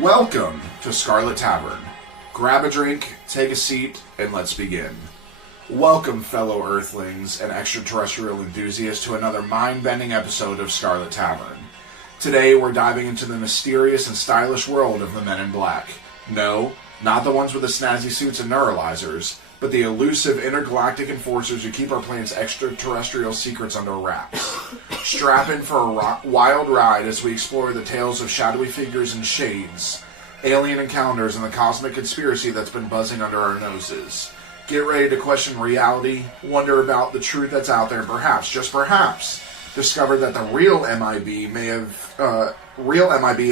Welcome to Scarlet Tavern. Grab a drink, take a seat, and let's begin. Welcome, fellow Earthlings and extraterrestrial enthusiasts, to another mind-bending episode of Scarlet Tavern. Today, we're diving into the mysterious and stylish world of the Men in Black. No, not the ones with the snazzy suits and neuralizers, but the elusive intergalactic enforcers who keep our planet's extraterrestrial secrets under wraps. Strap in for a wild ride as we explore the tales of shadowy figures and shades, alien encounters, and the cosmic conspiracy that's been buzzing under our noses. Get ready to question reality, wonder about the truth that's out there, and perhaps, just perhaps, discover that the real MIB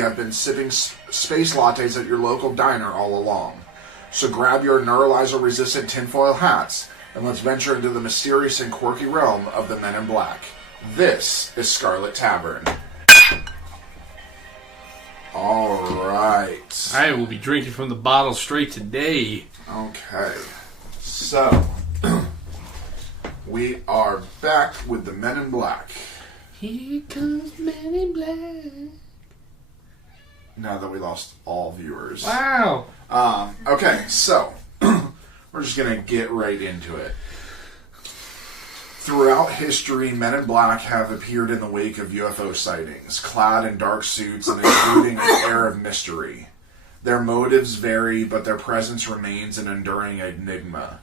have been sipping space lattes at your local diner all along. So grab your neuralizer-resistant tinfoil hats, and let's venture into the mysterious and quirky realm of the Men in Black. This is Scarlet Tavern. Alright. I will be drinking from the bottle straight today. Okay. So, we are back with the Men in Black. Here comes Men in Black. Now that we lost all viewers. Wow. Okay, so, we're just going to get right into it. Throughout history, Men in Black have appeared in the wake of UFO sightings, clad in dark suits and including an air of mystery. Their motives vary, but their presence remains an enduring enigma.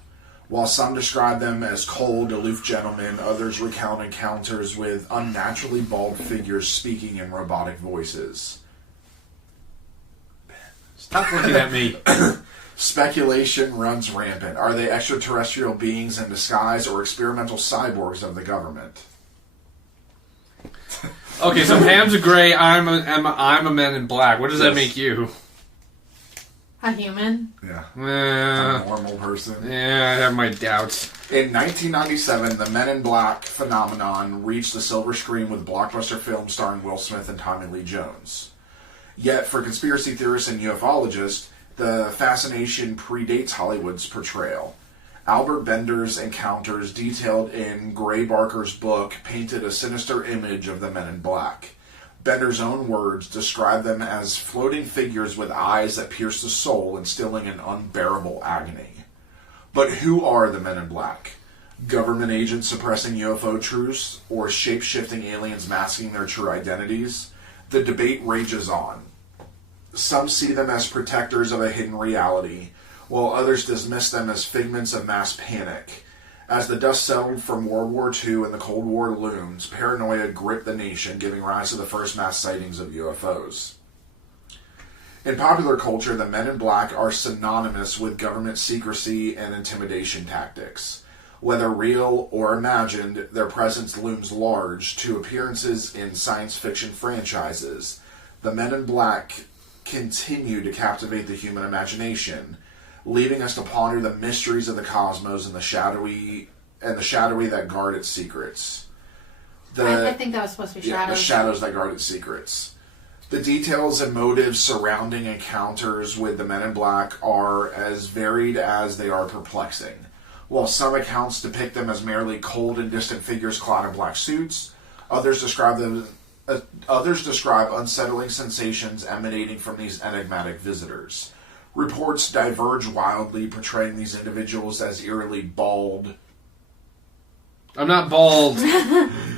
While some describe them as cold, aloof gentlemen, others recount encounters with unnaturally bald figures speaking in robotic voices. Stop looking at me. Speculation runs rampant. Are they extraterrestrial beings in disguise or experimental cyborgs of the government? Okay, so Pam's a gray, I'm a Men in Black. What does that make you? A human? Yeah. A normal person. Yeah, I have my doubts. In 1997, the Men in Black phenomenon reached the silver screen with blockbuster films starring Will Smith and Tommy Lee Jones. Yet, for conspiracy theorists and ufologists, the fascination predates Hollywood's portrayal. Albert Bender's encounters, detailed in Gray Barker's book, painted a sinister image of the Men in Black. Bender's own words describe them as floating figures with eyes that pierce the soul, instilling an unbearable agony. But who are the Men in Black? Government agents suppressing UFO truths, or shape-shifting aliens masking their true identities? The debate rages on. Some see them as protectors of a hidden reality, while others dismiss them as figments of mass panic. As the dust settled from World War II and the Cold War looms, paranoia gripped the nation, giving rise to the first mass sightings of UFOs. In popular culture, the Men in Black are synonymous with government secrecy and intimidation tactics. Whether real or imagined, their presence looms large to appearances in science fiction franchises. The Men in Black continue to captivate the human imagination, leaving us to ponder the mysteries of the cosmos and the shadowy that guard its secrets. I think that was supposed to be shadows. The shadows that guard its secrets. The details and motives surrounding encounters with the Men in Black are as varied as they are perplexing. While some accounts depict them as merely cold and distant figures clad in black suits, others describe unsettling sensations emanating from these enigmatic visitors. Reports diverge wildly, portraying these individuals as eerily bald. I'm not bald.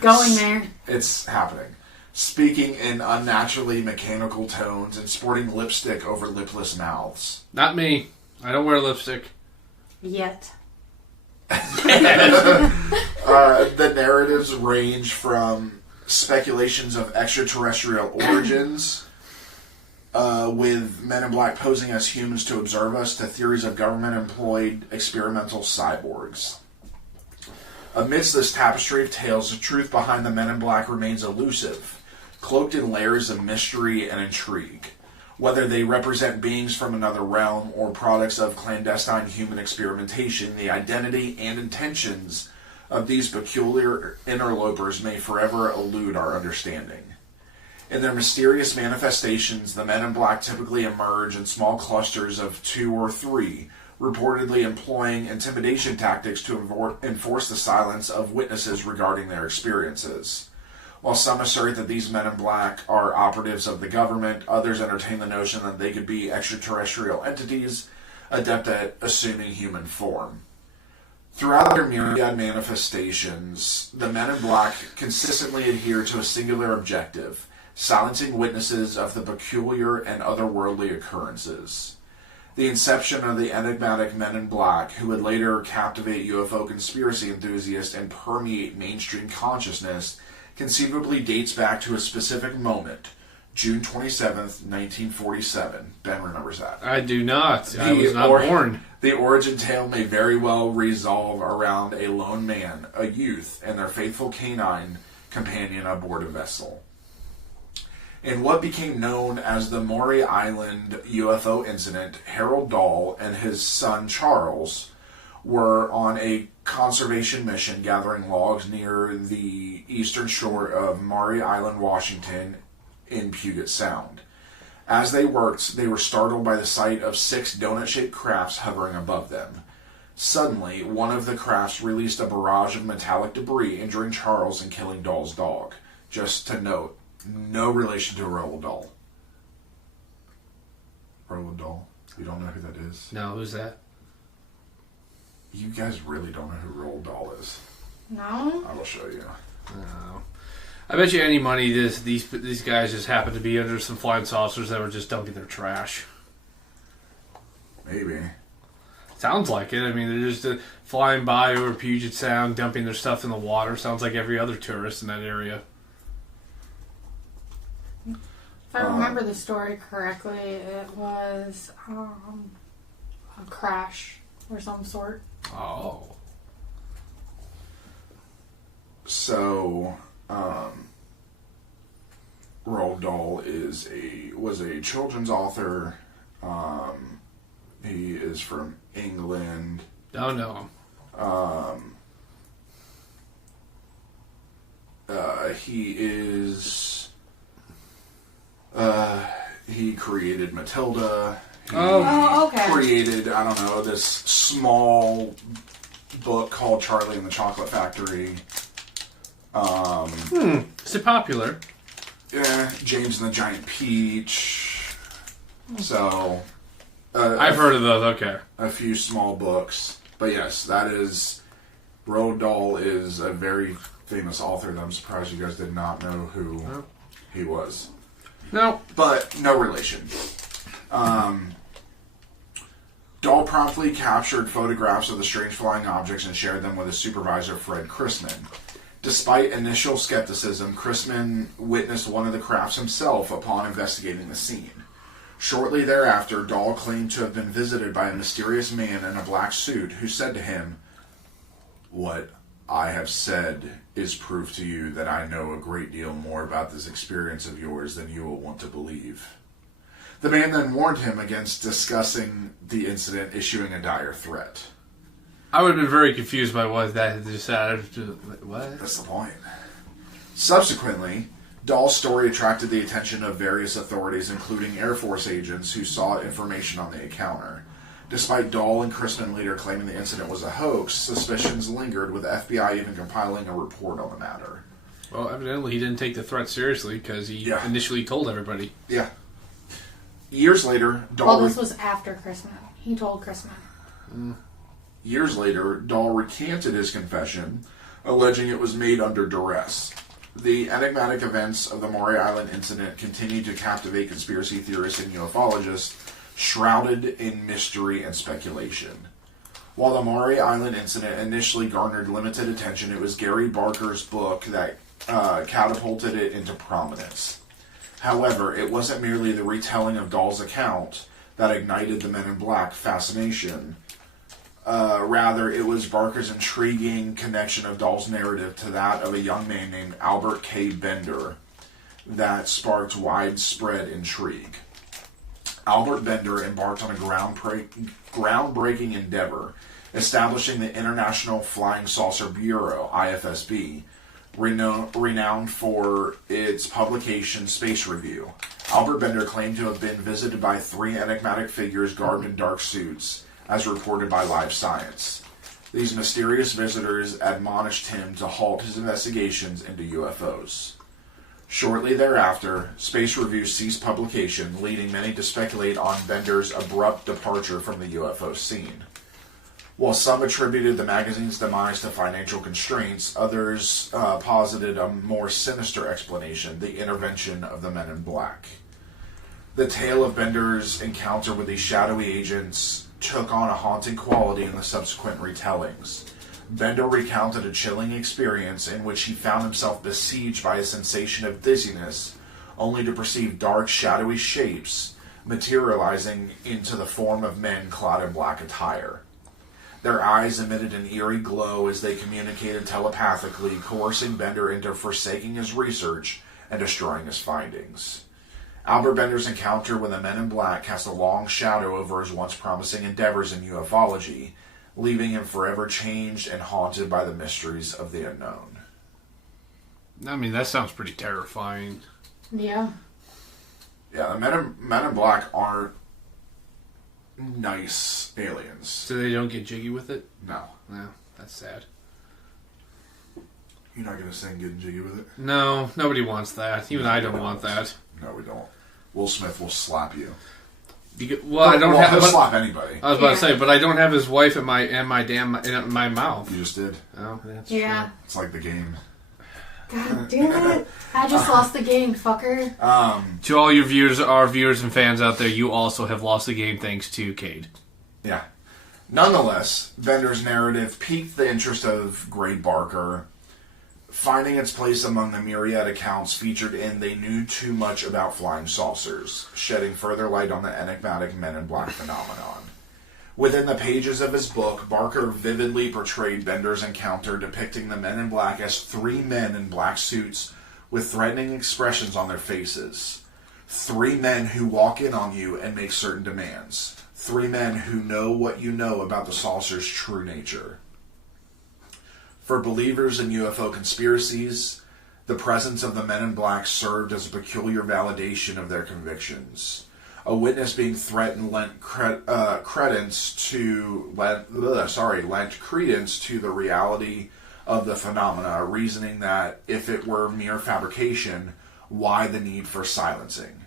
Going there. It's happening. Speaking in unnaturally mechanical tones and sporting lipstick over lipless mouths. Not me. I don't wear lipstick. Yet. The narratives range from speculations of extraterrestrial origins, with Men in Black posing as humans to observe us, to theories of government-employed experimental cyborgs. Amidst this tapestry of tales, the truth behind the Men in Black remains elusive, cloaked in layers of mystery and intrigue. Whether they represent beings from another realm or products of clandestine human experimentation, the identity and intentions of these peculiar interlopers may forever elude our understanding. In their mysterious manifestations, the Men in Black typically emerge in small clusters of 2 or 3, reportedly employing intimidation tactics to enforce the silence of witnesses regarding their experiences. While some assert that these men in black are operatives of the government, others entertain the notion that they could be extraterrestrial entities adept at assuming human form. Throughout their myriad manifestations, the men in black consistently adhere to a singular objective, silencing witnesses of the peculiar and otherworldly occurrences. The inception of the enigmatic men in black, who would later captivate UFO conspiracy enthusiasts and permeate mainstream consciousness, conceivably dates back to a specific moment, June 27th, 1947. Ben remembers that. I do not. I was not born. The origin tale may very well revolve around a lone man, a youth, and their faithful canine companion aboard a vessel. In what became known as the Maury Island UFO incident, Harold Dahl and his son Charles were on a conservation mission gathering logs near the eastern shore of Maury Island, Washington, in Puget Sound. As they worked, they were startled by the sight of 6 donut-shaped crafts hovering above them. Suddenly, one of the crafts released a barrage of metallic debris, injuring Charles and killing Dahl's dog. Just to note, no relation to Roald Dahl. Roald Dahl? You don't know who that is? No, who's that? You guys really don't know who Roald Dahl is. No? I will show you. No. I bet you any money these guys just happened to be under some flying saucers that were just dumping their trash. Maybe. Sounds like it. I mean, they're just flying by over Puget Sound, dumping their stuff in the water. Sounds like every other tourist in that area. If I remember the story correctly, it was a crash or some sort. Oh. So, Roald Dahl was a children's author. He is from England. Oh, no. He created Matilda. He okay. created, I don't know, this small book called Charlie and the Chocolate Factory. Is it popular? Yeah, James and the Giant Peach. So, I've heard of those, okay. A few small books. But yes, that is... Roald Dahl is a very famous author that I'm surprised you guys did not know who he was. No. But no relation. Dahl promptly captured photographs of the strange flying objects and shared them with his supervisor, Fred Chrisman. Despite initial skepticism, Chrisman witnessed one of the crafts himself upon investigating the scene. Shortly thereafter, Dahl claimed to have been visited by a mysterious man in a black suit who said to him, "What I have said is proof to you that I know a great deal more about this experience of yours than you will want to believe." The man then warned him against discussing the incident, issuing a dire threat. I would have been very confused by what that had just said. What? That's the point. Subsequently, Dahl's story attracted the attention of various authorities, including Air Force agents who sought information on the encounter. Despite Dahl and Chrisman later claiming the incident was a hoax, suspicions lingered, with the FBI even compiling a report on the matter. Well, evidently he didn't take the threat seriously because he initially told everybody. Yeah. Years later, Dahl... Well, this was after Chrisman. He told Chrisman. Years later, Dahl recanted his confession, alleging it was made under duress. The enigmatic events of the Maury Island incident continued to captivate conspiracy theorists and ufologists, shrouded in mystery and speculation. While the Maury Island incident initially garnered limited attention, it was Gary Barker's book that catapulted it into prominence. However, it wasn't merely the retelling of Dahl's account that ignited the Men in Black fascination. Rather, it was Barker's intriguing connection of Dahl's narrative to that of a young man named Albert K. Bender that sparked widespread intrigue. Albert Bender embarked on a groundbreaking endeavor, establishing the International Flying Saucer Bureau, IFSB, renowned for its publication Space Review. Albert Bender claimed to have been visited by 3 enigmatic figures garbed in dark suits, as reported by Live Science. These mysterious visitors admonished him to halt his investigations into UFOs. Shortly thereafter, Space Review ceased publication, leading many to speculate on Bender's abrupt departure from the UFO scene. While some attributed the magazine's demise to financial constraints, others posited a more sinister explanation, the intervention of the Men in Black. The tale of Bender's encounter with these shadowy agents took on a haunting quality in the subsequent retellings. Bender recounted a chilling experience in which he found himself besieged by a sensation of dizziness, only to perceive dark, shadowy shapes materializing into the form of men clad in black attire. Their eyes emitted an eerie glow as they communicated telepathically, coercing Bender into forsaking his research and destroying his findings. Albert Bender's encounter with the Men in Black cast a long shadow over his once promising endeavors in ufology, leaving him forever changed and haunted by the mysteries of the unknown. I mean, that sounds pretty terrifying. Yeah. Yeah, the Men in Black aren't nice aliens. So they don't get jiggy with it? No. No, that's sad. You're not going to sing Getting Jiggy with it? No, nobody wants that. Even I don't want that. No, we don't. Will Smith will slap you. I don't have. He'll slap anybody. I was about to say, but I don't have his wife in my mouth. You just did. Oh, that's Yeah. true. It's like the game. God damn it. I just lost the game, fucker. To all your viewers, our viewers and fans out there, you also have lost the game thanks to Kayde. Yeah. Nonetheless, Bender's narrative piqued the interest of Gray Barker, finding its place among the myriad accounts featured in They Knew Too Much About Flying Saucers, shedding further light on the enigmatic Men in Black phenomenon. Within the pages of his book, Barker vividly portrayed Bender's encounter, depicting the Men in Black as three men in black suits with threatening expressions on their faces. Three men who walk in on you and make certain demands. Three men who know what you know about the saucer's true nature. For believers in UFO conspiracies, the presence of the Men in Black served as a peculiar validation of their convictions. A witness being threatened lent credence to the reality of the phenomena, reasoning that if it were mere fabrication, why the need for silencing?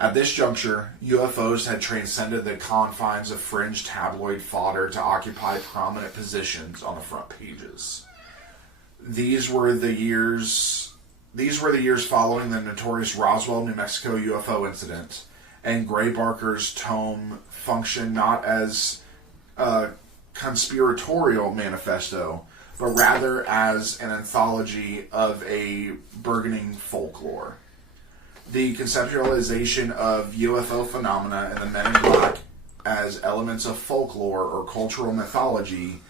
At this juncture, UFOs had transcended the confines of fringe tabloid fodder to occupy prominent positions on the front pages. These were the years following the notorious Roswell, New Mexico UFO incident, and Gray Barker's tome functioned not as a conspiratorial manifesto, but rather as an anthology of a burgeoning folklore. The conceptualization of UFO phenomena and the Men in Black as elements of folklore or cultural mythology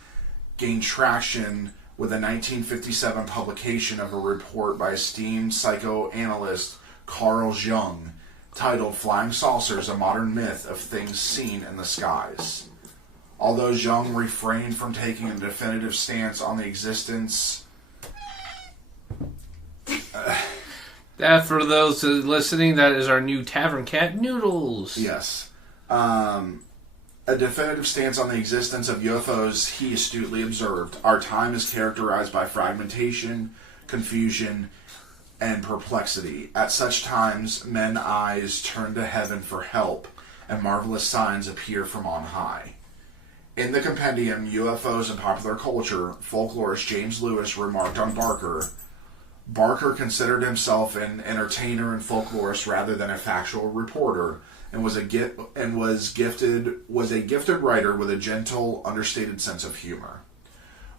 gained traction with a 1957 publication of a report by esteemed psychoanalyst Carl Jung titled Flying Saucers, A Modern Myth of Things Seen in the Skies. Although Jung refrained from taking a definitive stance on the existence... That, for those listening, that is our new Tavern Cat Noodles. Yes. A definitive stance on the existence of UFOs, he astutely observed, our time is characterized by fragmentation, confusion, and perplexity. At such times, men's eyes turn to heaven for help, and marvelous signs appear from on high. In the compendium, UFOs and Popular Culture, folklorist James Lewis remarked on Barker. Barker considered himself an entertainer and folklorist rather than a factual reporter, and was a gifted writer with a gentle, understated sense of humor.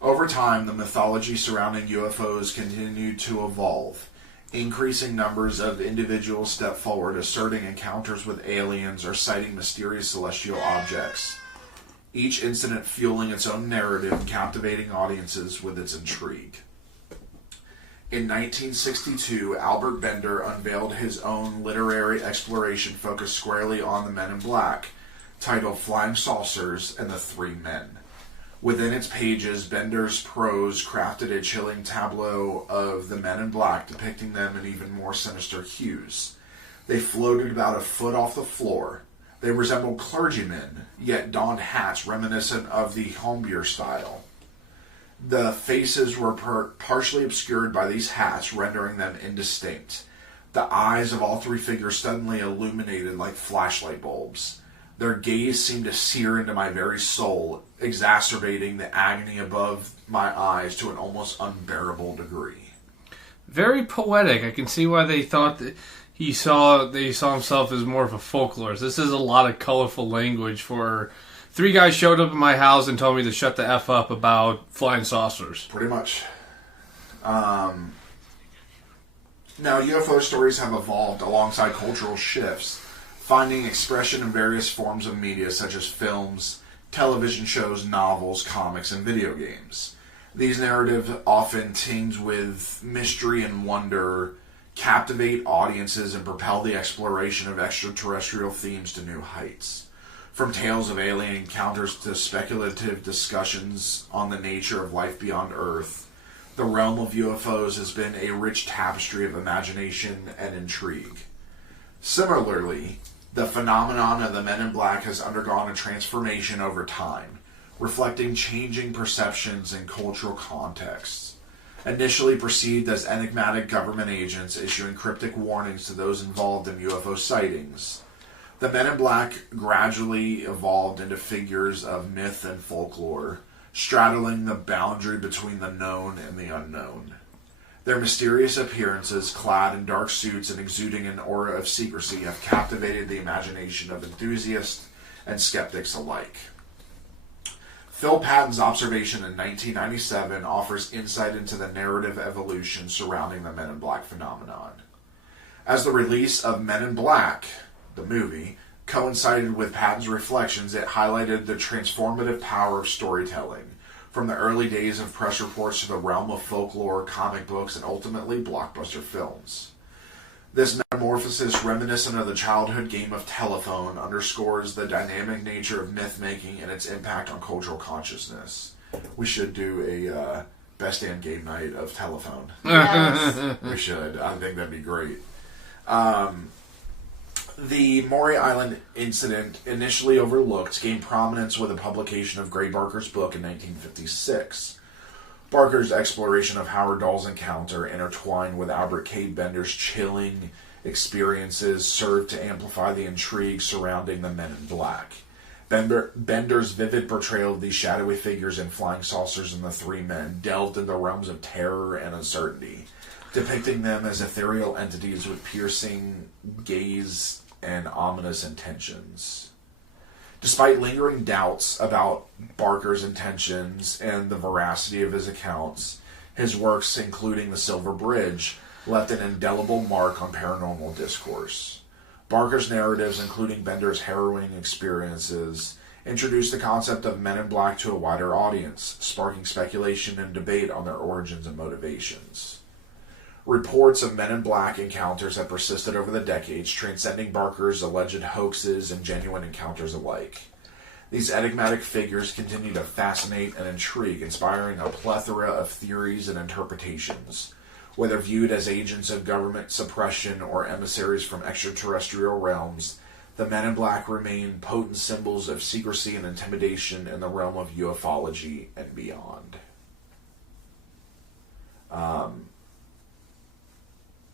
Over time, the mythology surrounding UFOs continued to evolve. Increasing numbers of individuals stepped forward, asserting encounters with aliens or citing mysterious celestial objects, each incident fueling its own narrative and captivating audiences with its intrigue. In 1962, Albert Bender unveiled his own literary exploration focused squarely on the Men in Black, titled Flying Saucers and the Three Men. Within its pages, Bender's prose crafted a chilling tableau of the Men in Black, depicting them in even more sinister hues. They floated about a foot off the floor. They resembled clergymen, yet donned hats reminiscent of the Hombier style. The faces were partially obscured by these hats, rendering them indistinct. The eyes of all three figures suddenly illuminated like flashlight bulbs. Their gaze seemed to sear into my very soul, exacerbating the agony above my eyes to an almost unbearable degree. Very poetic. I can see why they thought that he saw himself as more of a folklorist. This is a lot of colorful language for... 3 guys showed up at my house and told me to shut the F up about flying saucers. Pretty much. Now, UFO stories have evolved alongside cultural shifts, finding expression in various forms of media such as films, television shows, novels, comics, and video games. These narratives, often tinged with mystery and wonder, captivate audiences and propel the exploration of extraterrestrial themes to new heights. From tales of alien encounters to speculative discussions on the nature of life beyond Earth, the realm of UFOs has been a rich tapestry of imagination and intrigue. Similarly, the phenomenon of the Men in Black has undergone a transformation over time, reflecting changing perceptions and cultural contexts. Initially perceived as enigmatic government agents issuing cryptic warnings to those involved in UFO sightings, the Men in Black gradually evolved into figures of myth and folklore, straddling the boundary between the known and the unknown. Their mysterious appearances, clad in dark suits and exuding an aura of secrecy, have captivated the imagination of enthusiasts and skeptics alike. Phil Patton's observation in 1997 offers insight into the narrative evolution surrounding the Men in Black phenomenon. As the release of Men in Black, the movie, coincided with Patton's reflections, it highlighted the transformative power of storytelling, from the early days of press reports to the realm of folklore, comic books, and ultimately blockbuster films. This metamorphosis, reminiscent of the childhood game of telephone, underscores the dynamic nature of myth-making and its impact on cultural consciousness. We should do a best damn game night of telephone. Yes. We should. I think that'd be great. The Maury Island incident, initially overlooked, gained prominence with the publication of Gray Barker's book in 1956. Barker's exploration of Howard Dahl's encounter, intertwined with Albert K. Bender's chilling experiences, served to amplify the intrigue surrounding the Men in Black. Bender's vivid portrayal of these shadowy figures and flying saucers and the three men delved into realms of terror and uncertainty, depicting them as ethereal entities with piercing gaze and ominous intentions. Despite lingering doubts about Barker's intentions and the veracity of his accounts, his works, including The Silver Bridge, left an indelible mark on paranormal discourse. Barker's narratives, including Bender's harrowing experiences, introduced the concept of Men in Black to a wider audience, sparking speculation and debate on their origins and motivations. Reports of Men in Black encounters have persisted over the decades, transcending Barker's alleged hoaxes and genuine encounters alike. These enigmatic figures continue to fascinate and intrigue, inspiring a plethora of theories and interpretations. Whether viewed as agents of government suppression or emissaries from extraterrestrial realms, the Men in Black remain potent symbols of secrecy and intimidation in the realm of ufology and beyond.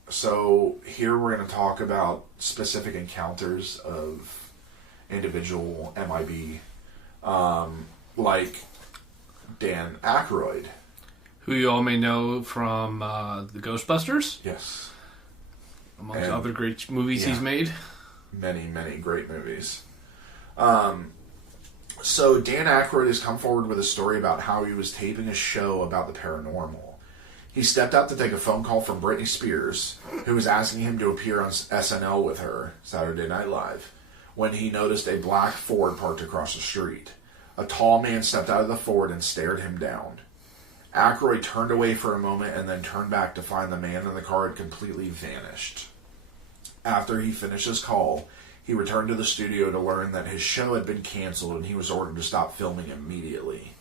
So here we're going to talk about specific encounters of individual MIB, like Dan Aykroyd. Who you all may know from the Ghostbusters. Yes. Amongst other great movies he's made. Many, many great movies. So Dan Aykroyd has come forward with a story about how he was taping a show about the paranormal. He stepped out to take a phone call from Britney Spears, who was asking him to appear on SNL with her, Saturday Night Live, when he noticed a black Ford parked across the street. A tall man stepped out of the Ford and stared him down. Aykroyd turned away for a moment and then turned back to find the man in the car had completely vanished. After he finished his call, he returned to the studio to learn that his show had been canceled and he was ordered to stop filming immediately.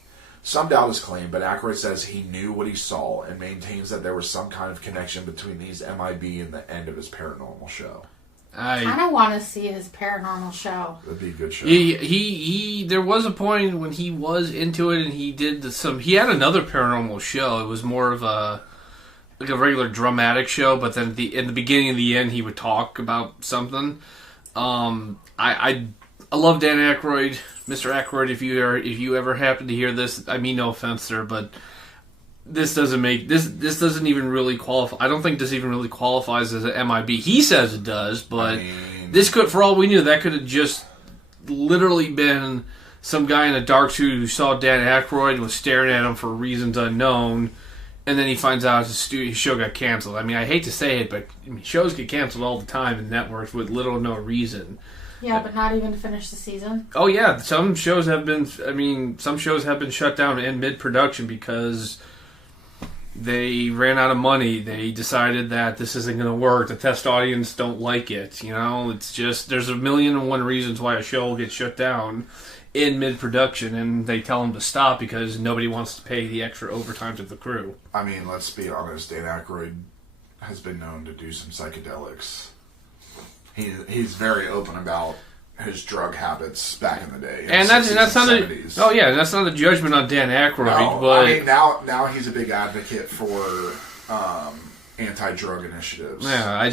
Some doubt his claim, but Aykroyd says he knew what he saw and maintains that there was some kind of connection between these MIB and the end of his paranormal show. I kind of want to see his paranormal show. That'd be a good show. He there was a point when he was into it and he did he had another paranormal show. It was more of a regular dramatic show, but then in the beginning and the end he would talk about something. I love Dan Aykroyd. Mr. Aykroyd, if you ever happen to hear this, I mean no offense, sir, but this doesn't even really qualify. I don't think this even really qualifies as an MIB. He says it does, but this could, for all we knew, that could have just literally been some guy in a dark suit who saw Dan Aykroyd and was staring at him for reasons unknown, and then he finds out his show got canceled. I mean, I hate to say it, but shows get canceled all the time in networks with little or no reason. Yeah, but not even to finish the season. Oh yeah, some shows have been shut down in mid-production because they ran out of money. They decided that this isn't going to work. The test audience don't like it. It's just there's 1,000,001 reasons why a show will get shut down in mid-production, and they tell them to stop because nobody wants to pay the extra overtime to the crew. I mean, let's be honest. Dan Aykroyd has been known to do some psychedelics. He's very open about his drug habits back in the day. And that's not that's not a judgment on Dan Aykroyd. No, but I mean now he's a big advocate for anti-drug initiatives. Yeah, I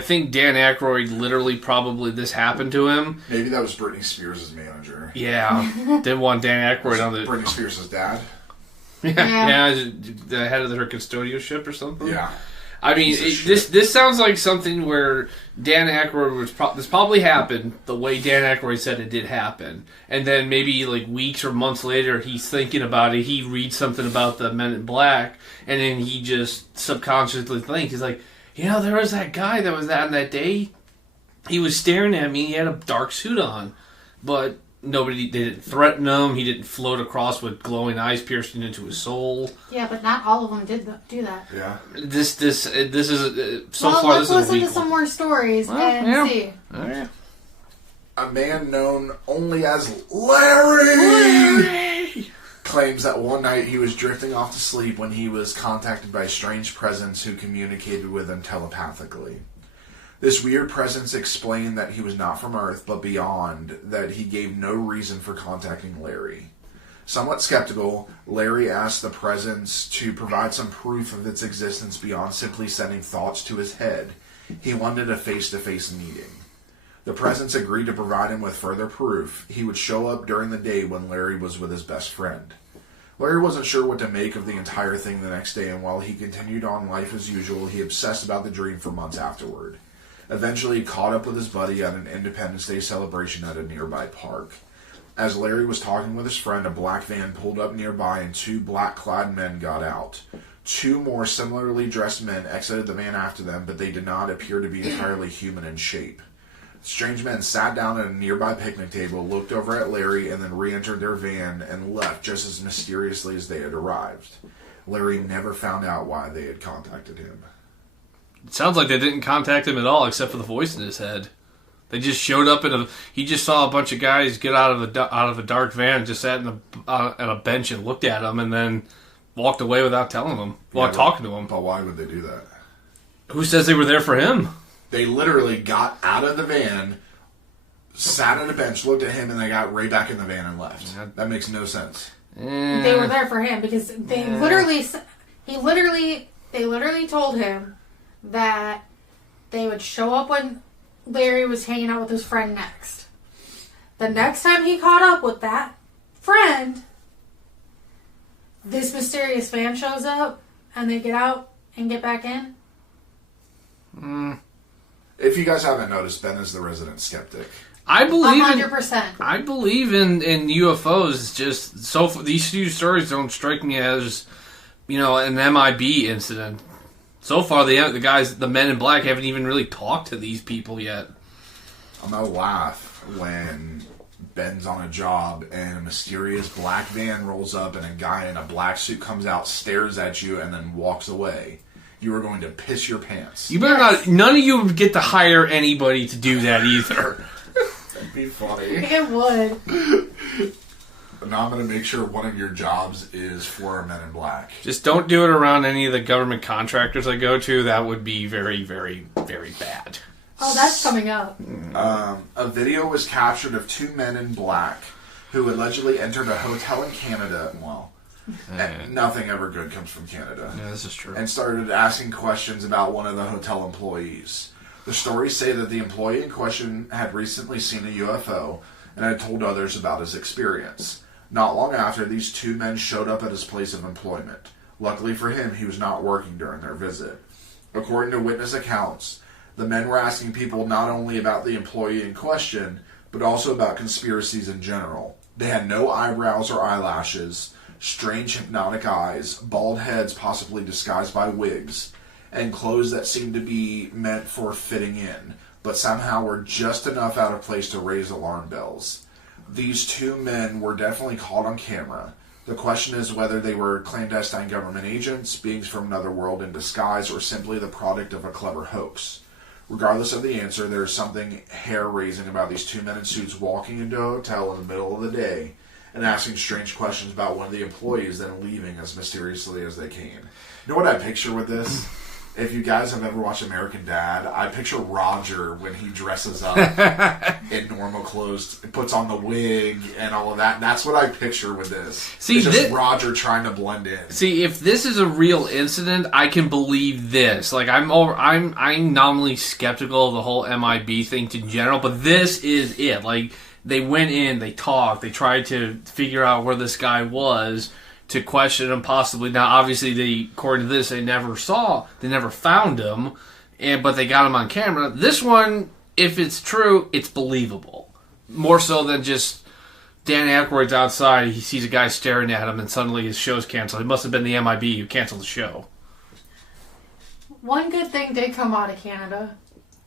think Dan Aykroyd literally probably this happened to him. Maybe that was Britney Spears' manager. Yeah, didn't want Dan Aykroyd on the Britney Spears' dad. Yeah, the head of her custodialship or something. Yeah. I mean, this sounds like something where Dan Aykroyd this probably happened the way Dan Aykroyd said it did happen, and then maybe like weeks or months later he's thinking about it. He reads something about the Men in Black, and then he just subconsciously thinks he's like, there was that guy that was on that day. He was staring at me. He had a dark suit on, but they didn't threaten him. He didn't float across with glowing eyes piercing into his soul. Yeah, but not all of them did do that. Yeah. This is so far. This is a weak let's listen to some more stories and see. Oh, yeah. A man known only as Larry claims that one night he was drifting off to sleep when he was contacted by a strange presence who communicated with him telepathically. This weird presence explained that he was not from Earth, but beyond, that he gave no reason for contacting Larry. Somewhat skeptical, Larry asked the presence to provide some proof of its existence beyond simply sending thoughts to his head. He wanted a face-to-face meeting. The presence agreed to provide him with further proof. He would show up during the day when Larry was with his best friend. Larry wasn't sure what to make of the entire thing the next day, and while he continued on life as usual, he obsessed about the dream for months afterward. Eventually, he caught up with his buddy at an Independence Day celebration at a nearby park. As Larry was talking with his friend, a black van pulled up nearby and two black-clad men got out. Two more similarly dressed men exited the van after them, but they did not appear to be entirely human in shape. The strange men sat down at a nearby picnic table, looked over at Larry, and then re-entered their van and left just as mysteriously as they had arrived. Larry never found out why they had contacted him. It sounds like they didn't contact him at all, except for the voice in his head. They just showed up he just saw a bunch of guys get out of a dark van, just sat at a bench and looked at him, and then walked away without telling them, talking to him. But why would they do that? Who says they were there for him? They literally got out of the van, sat at a bench, looked at him, and they got right back in the van and left. That makes no sense. They were there for him because they literally told him that they would show up when Larry was hanging out with his friend next. The next time he caught up with that friend, this mysterious van shows up and they get out and get back in. If you guys haven't noticed, Ben is the resident skeptic. I believe 100%. I believe in UFOs. Just so these two stories don't strike me as an MIB incident. So far, the Men in Black haven't even really talked to these people yet. I'm gonna laugh when Ben's on a job and a mysterious black van rolls up and a guy in a black suit comes out, stares at you, and then walks away. You are going to piss your pants. You better not. None of you get to hire anybody to do that either. That'd be funny. It would. Now I'm going to make sure one of your jobs is for Men in Black. Just don't do it around any of the government contractors I go to. That would be very, very, very bad. Oh, that's coming up. A video was captured of 2 men in black who allegedly entered a hotel in Canada. Well, nothing ever good comes from Canada. Yeah, this is true. And started asking questions about one of the hotel employees. The stories say that the employee in question had recently seen a UFO and had told others about his experience. Not long after, these 2 men showed up at his place of employment. Luckily for him, he was not working during their visit. According to witness accounts, the men were asking people not only about the employee in question, but also about conspiracies in general. They had no eyebrows or eyelashes, strange hypnotic eyes, bald heads possibly disguised by wigs, and clothes that seemed to be meant for fitting in, but somehow were just enough out of place to raise alarm bells. These 2 men were definitely caught on camera. The question is whether they were clandestine government agents, beings from another world in disguise, or simply the product of a clever hoax. Regardless of the answer, there is something hair-raising about these 2 men in suits walking into a hotel in the middle of the day and asking strange questions about one of the employees, then leaving as mysteriously as they came. You know what I picture with this? If you guys have ever watched American Dad, I picture Roger when he dresses up in normal clothes, puts on the wig and all of that. And that's what I picture with this. See, it's just Roger trying to blend in. See, if this is a real incident, I can believe this. Like, I'm nominally skeptical of the whole MIB thing in general, but this is it. Like, they went in, they talked, they tried to figure out where this guy was to question him possibly. Now, obviously, according to this, they never found him, but they got him on camera. This one, if it's true, it's believable. More so than just Dan Aykroyd's outside, he sees a guy staring at him, and suddenly his show's canceled. It must have been the MIB who canceled the show. One good thing did come out of Canada.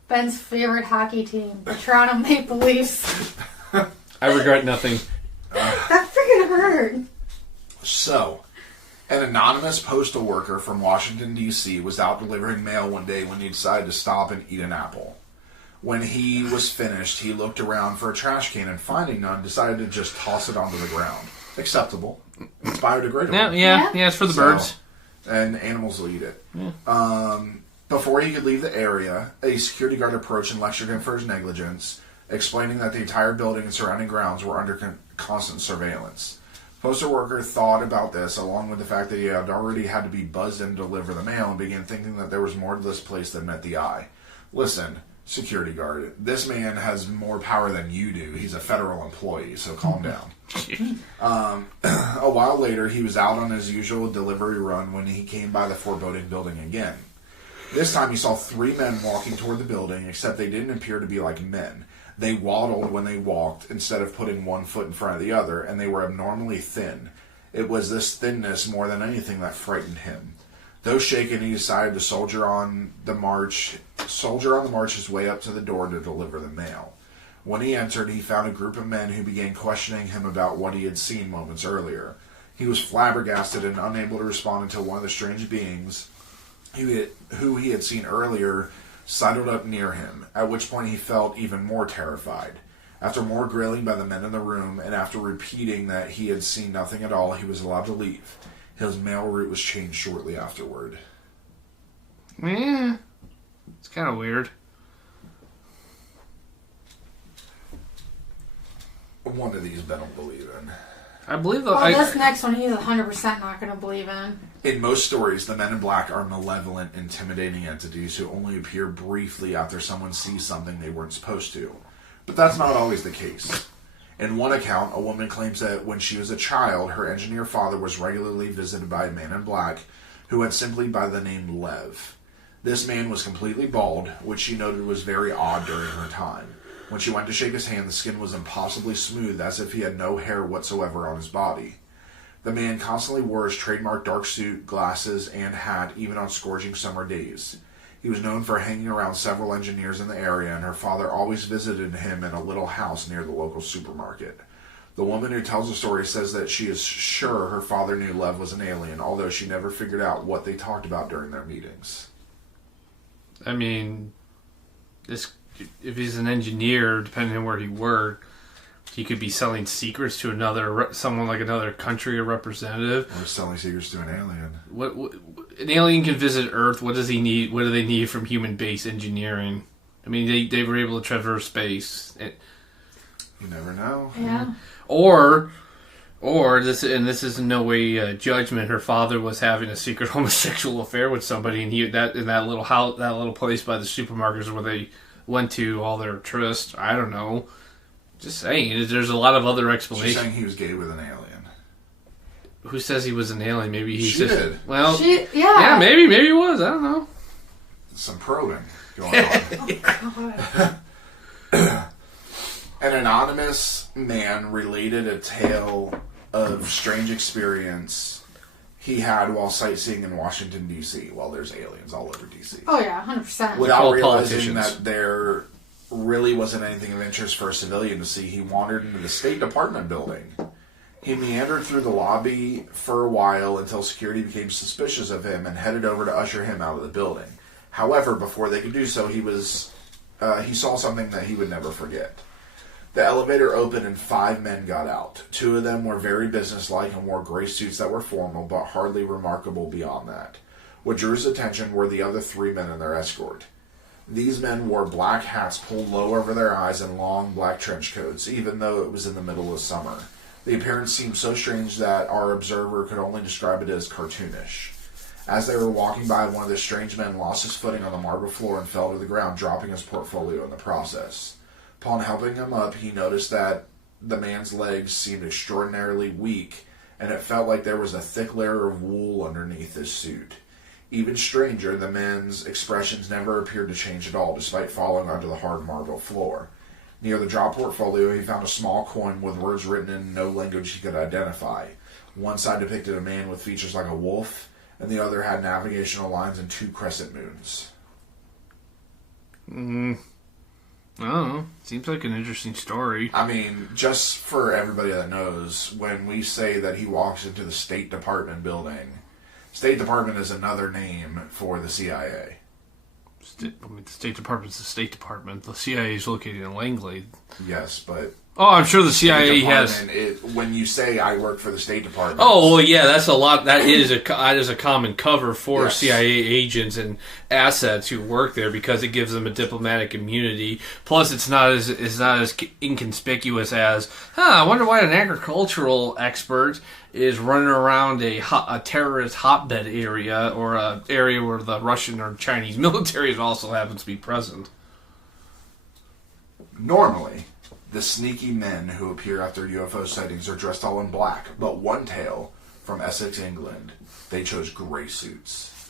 Ben's favorite hockey team, the Toronto Maple Leafs. I regret nothing. That freaking hurt. So, an anonymous postal worker from Washington, D.C. was out delivering mail one day when he decided to stop and eat an apple. When he was finished, he looked around for a trash can and finding none, decided to just toss it onto the ground. Acceptable. It's biodegradable. Yeah, it's for the birds. And animals will eat it. Yeah. Before he could leave the area, a security guard approached and lectured him for his negligence, explaining that the entire building and surrounding grounds were under constant surveillance. Postal worker thought about this, along with the fact that he had already had to be buzzed in to deliver the mail, and began thinking that there was more to this place than met the eye. Listen, security guard, this man has more power than you do. He's a federal employee, so calm down. A while later, he was out on his usual delivery run when he came by the foreboding building again. This time he saw 3 men walking toward the building, except they didn't appear to be like men. They waddled when they walked instead of putting one foot in front of the other, and they were abnormally thin. It was this thinness more than anything that frightened him. Though shaken, he decided to soldier on the march his way up to the door to deliver the mail. When he entered, he found a group of men who began questioning him about what he had seen moments earlier. He was flabbergasted and unable to respond until one of the strange beings who he had seen earlier sidled up near him, at which point he felt even more terrified. After more grilling by the men in the room, and after repeating that he had seen nothing at all, he was allowed to leave. His mail route was changed shortly afterward. Yeah, it's kind of weird. One of these Ben will believe in. I believe this next one he's 100% not going to believe in. In most stories, the Men in Black are malevolent, intimidating entities who only appear briefly after someone sees something they weren't supposed to. But that's not always the case. In one account, a woman claims that when she was a child, her engineer father was regularly visited by a man in black who went simply by the name Lev. This man was completely bald, which she noted was very odd during her time. When she went to shake his hand, the skin was impossibly smooth, as if he had no hair whatsoever on his body. The man constantly wore his trademark dark suit, glasses, and hat, even on scorching summer days. He was known for hanging around several engineers in the area, and her father always visited him in a little house near the local supermarket. The woman who tells the story says that she is sure her father knew Lev was an alien, although she never figured out what they talked about during their meetings. I mean, if he's an engineer, depending on where he worked, he could be selling secrets to someone like another country or representative. Or selling secrets to an alien. What an alien can visit Earth. What does he need? What do they need from human-based engineering? I mean, they were able to traverse space. You never know. Yeah. Or this is in no way judgment. Her father was having a secret homosexual affair with somebody, and in that little house, that little place by the supermarkets where they went to all their tryst. I don't know. Just saying, there's a lot of other explanations. She's saying he was gay with an alien. Who says he was an alien? Maybe he's she did. Well, yeah, maybe he was. I don't know. Some probing going on. An anonymous man related a tale of strange experience he had while sightseeing in Washington, D.C. Well, there's aliens all over D.C. Oh, yeah, 100%. Without realizing that there really wasn't anything of interest for a civilian to see, he wandered into the State Department building. He meandered through the lobby for a while until security became suspicious of him and headed over to usher him out of the building. However, before they could do so, he saw something that he would never forget. The elevator opened and 5 men got out. 2 of them were very businesslike and wore gray suits that were formal, but hardly remarkable beyond that. What drew his attention were the other 3 men and their escort. These men wore black hats pulled low over their eyes and long black trench coats, even though it was in the middle of summer. The appearance seemed so strange that our observer could only describe it as cartoonish. As they were walking by, one of the strange men lost his footing on the marble floor and fell to the ground, dropping his portfolio in the process. Upon helping him up, he noticed that the man's legs seemed extraordinarily weak, and it felt like there was a thick layer of wool underneath his suit. Even stranger, the man's expressions never appeared to change at all, despite falling onto the hard marble floor. Near the drop portfolio, he found a small coin with words written in no language he could identify. One side depicted a man with features like a wolf, and the other had navigational lines and 2 crescent moons. I don't know. Seems like an interesting story. I mean, just for everybody that knows, when we say that he walks into the State Department building, State Department is another name for the CIA. The State Department's the State Department. The CIA is located in Langley. Yes, but... Oh, I'm sure the CIA has... when you say, I work for the State Department... Oh, well, yeah, that's a lot. That is a common cover for yes. CIA agents and assets who work there because it gives them a diplomatic immunity. Plus, it's not as inconspicuous as, I wonder why an agricultural expert is running around a terrorist hotbed area or an area where the Russian or Chinese military also happens to be present. Normally, the sneaky men who appear after UFO sightings are dressed all in black, but one tale from Essex, England, they chose gray suits.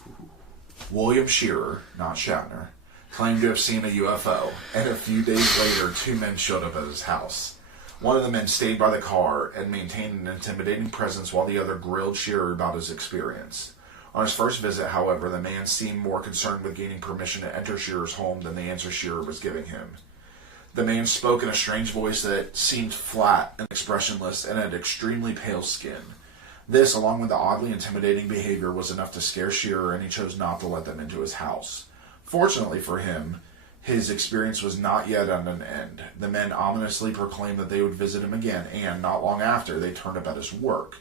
William Shearer, not Shatner, claimed to have seen a UFO, and a few days later, 2 men showed up at his house. One of the men stayed by the car and maintained an intimidating presence while the other grilled Shearer about his experience. On his first visit, however, the man seemed more concerned with gaining permission to enter Shearer's home than the answer Shearer was giving him. The man spoke in a strange voice that seemed flat and expressionless and had extremely pale skin. This, along with the oddly intimidating behavior, was enough to scare Shearer, and he chose not to let them into his house. Fortunately for him, his experience was not yet at an end. The men ominously proclaimed that they would visit him again, and not long after, they turned up at his work.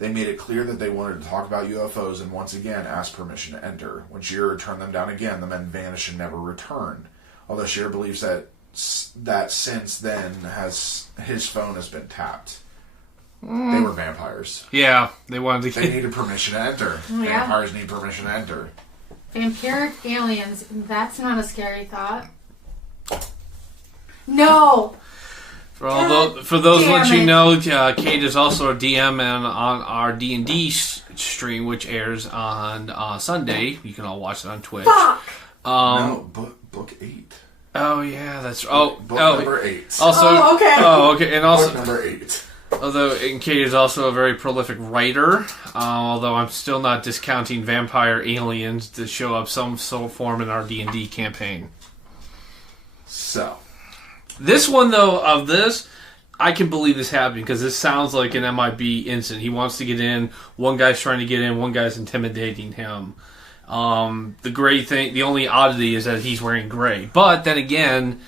They made it clear that they wanted to talk about UFOs and once again asked permission to enter. When Shearer turned them down again, the men vanished and never returned. Although Shearer believes that since then his phone has been tapped. They were vampires. Yeah, they wanted to. They needed permission to enter. Oh, yeah. Vampires need permission to enter. Vampiric aliens. That's not a scary thought. No. For those let you know, Kayde is also a DM on our D&D stream, which airs on Sunday. You can all watch it on Twitch. Fuck. No, book 8. Oh yeah, that's book number 8. Also, okay. Oh, okay, and also book number 8. Although Kayde is also a very prolific writer, although I'm still not discounting vampire aliens to show up some form in our D&D campaign. So, this one though of this, I can believe this happening because this sounds like an MIB incident. He wants to get in. One guy's trying to get in. One guy's intimidating him. The gray thing, the only oddity is that he's wearing gray. But then again,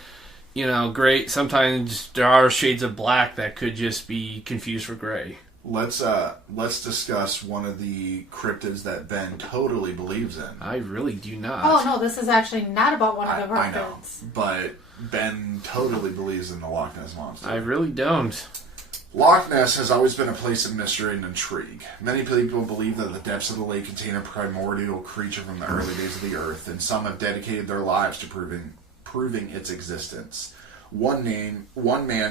gray. Sometimes there are shades of black that could just be confused for gray. Let's discuss one of the cryptids that Ben totally believes in. I really do not. Oh no, this is actually not about one of the I know, cryptids. but Ben totally believes in the Loch Ness Monster. I really don't. Loch Ness has always been a place of mystery and intrigue. Many people believe that the depths of the lake contain a primordial creature from the early days of the earth, and some have dedicated their lives to proving its existence. One man